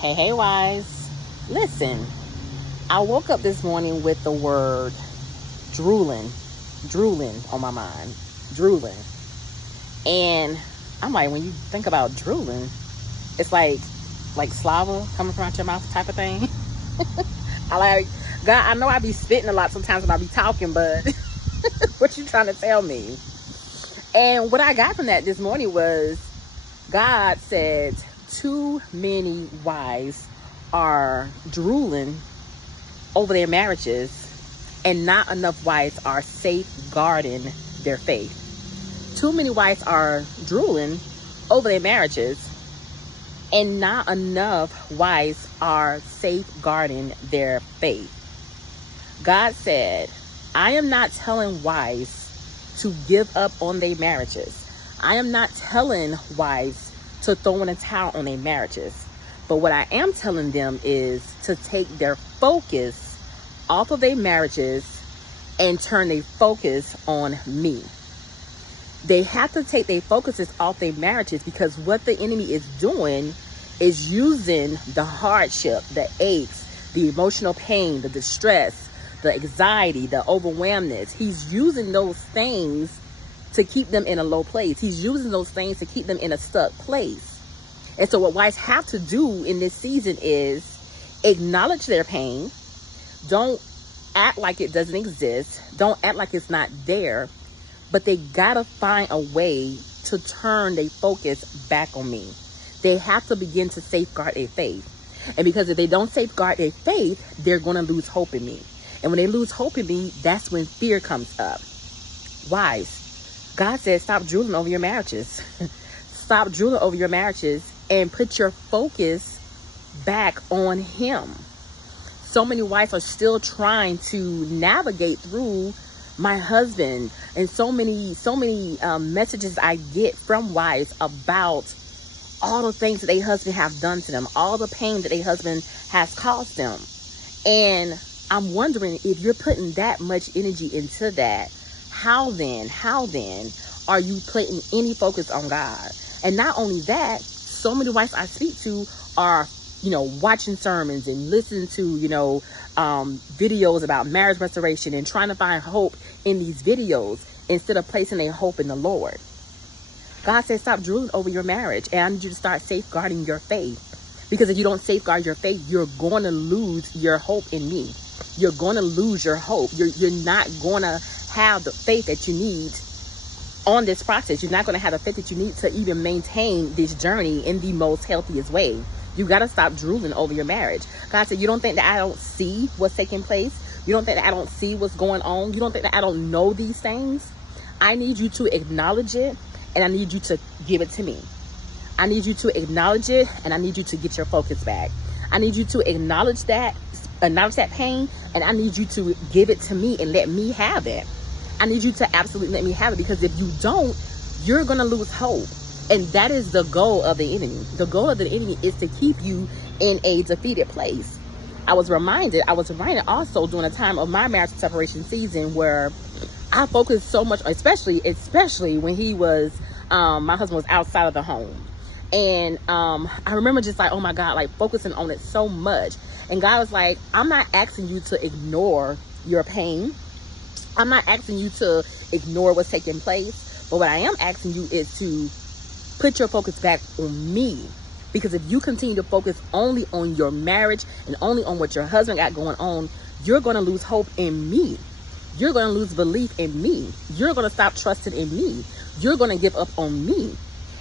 Hey, wise. Listen, I woke up this morning with the word drooling on my mind. Drooling. And I'm like, when you think about drooling, it's like slava coming from out your mouth type of thing. God, I know I be spitting a lot sometimes when I be talking, but what you trying to tell me? And what I got from that this morning was God said too many wives are drooling over their marriages and not enough wives are safeguarding their faith. Too many wives are drooling over their marriages and not enough wives are safeguarding their faith. God said, I am not telling wives to give up on their marriages. I am not telling wives to throw in a towel on their marriages. But what I am telling them is to take their focus off of their marriages and turn their focus on me. They have to take their focuses off their marriages, because what the enemy is doing is using the hardship, the aches, the emotional pain, the distress, the anxiety, the overwhelmness. He's using those things to keep them in a low place. He's using those things to keep them in a stuck place. And so what wives have to do in this season is acknowledge their pain. Don't act like it doesn't exist. Don't act like it's not there. But they gotta find a way to turn their focus back on me. They have to begin to safeguard their faith. And because if they don't safeguard their faith, they're gonna lose hope in me. And when they lose hope in me, that's when fear comes up. Wives, God says stop drooling over your marriages. Stop drooling over your marriages and put your focus back on Him. So many wives are still trying to navigate through my husband, and so many messages I get from wives about all the things that their husband have done to them, all the pain that their husband has caused them. And I'm wondering, if you're putting that much energy into that, how then are you putting any focus on God? And not only that, so many wives I speak to are, watching sermons and listening to, videos about marriage restoration and trying to find hope in these videos instead of placing their hope in the Lord. God says stop drooling over your marriage, and I need you to start safeguarding your faith. Because if you don't safeguard your faith, you're going to lose your hope in me. You're going to lose your hope. You're not going to have the faith that you need on this process. You're not going to have the faith that you need to even maintain this journey in the most healthiest way. You got to stop drooling over your marriage. God said, you don't think that I don't see what's taking place? You don't think that I don't see what's going on? You don't think that I don't know these things? I need you to acknowledge it, and I need you to give it to me. I need you to acknowledge it, and I need you to get your focus back. I need you to acknowledge that pain, and I need you to give it to me and let me have it. I need you to absolutely let me have it, because if you don't, you're going to lose hope. And that is the goal of the enemy. The goal of the enemy is to keep you in a defeated place. I was reminded also during a time of my marriage separation season where I focused so much, especially when he was, my husband was outside of the home. And I remember just like, oh my God, like focusing on it so much. And God was like, I'm not asking you to ignore your pain. I'm not asking you to ignore what's taking place. But what I am asking you is to put your focus back on me. Because if you continue to focus only on your marriage and only on what your husband got going on, you're going to lose hope in me. You're going to lose belief in me. You're going to stop trusting in me. You're going to give up on me.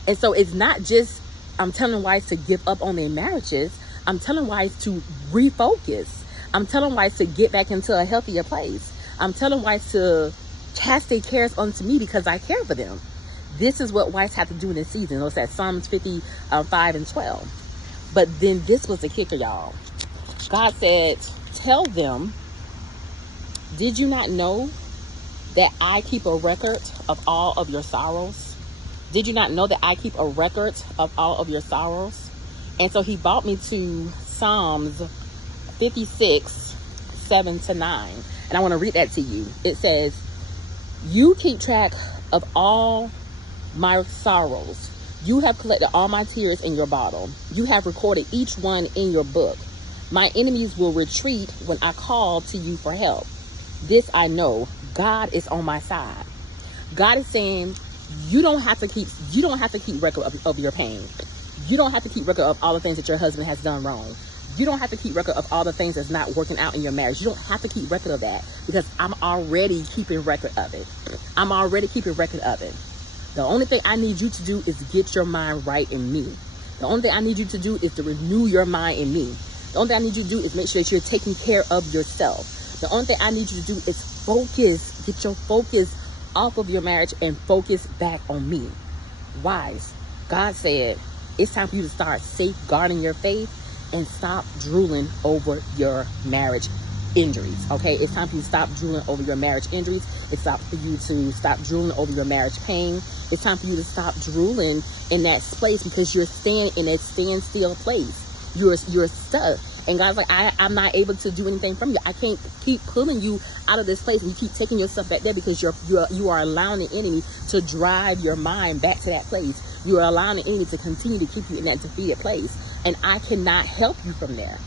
And so it's not just I'm telling wives to give up on their marriages. I'm telling wives to refocus. I'm telling wives to get back into a healthier place. I'm telling wives to cast their cares onto me because I care for them. This is what wives have to do in this season. It's at Psalms 55 and 12. But then this was the kicker, y'all. God said, tell them, did you not know that I keep a record of all of your sorrows? Did you not know that I keep a record of all of your sorrows? And so he brought me to Psalms 56, 7 to 9. And I want to read that to you. It says, you keep track of all my sorrows. You have collected all my tears in your bottle. You have recorded each one in your book. My enemies will retreat when I call to you for help. This I know, God is on my side. God is saying, you don't have to keep record of your pain. You don't have to keep record of all the things that your husband has done wrong. You don't have to keep record of all the things that's not working out in your marriage. You don't have to keep record of that, because I'm already keeping record of it. I'm already keeping record of it. The only thing I need you to do is get your mind right in me. The only thing I need you to do is to renew your mind in me. The only thing I need you to do is make sure that you're taking care of yourself. The only thing I need you to do is focus. Get your focus off of your marriage and focus back on me. Wives, God said, it's time for you to start safeguarding your faith and stop drooling over your marriage injuries. Okay, it's time for you to stop drooling over your marriage injuries. It's time for you to stop drooling over your marriage pain. It's time for you to stop drooling in that place, because you're staying in a standstill place. You're stuck, and God's like, I'm not able to do anything from you. I can't keep pulling you out of this place, and you keep taking yourself back there, because you are allowing the enemy to drive your mind back to that place. You are allowing the enemy to continue to keep you in that defeated place, and I cannot help you from there.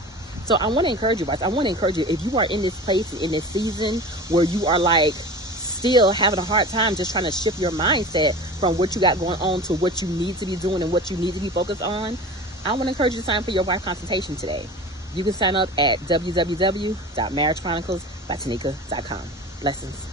So I want to encourage you guys. I want to encourage you, if you are in this place, in this season where you are like still having a hard time just trying to shift your mindset from what you got going on to what you need to be doing and what you need to be focused on, I want to encourage you to sign up for your wife consultation today. You can sign up at www.marriagechroniclesbytanika.com. Blessings.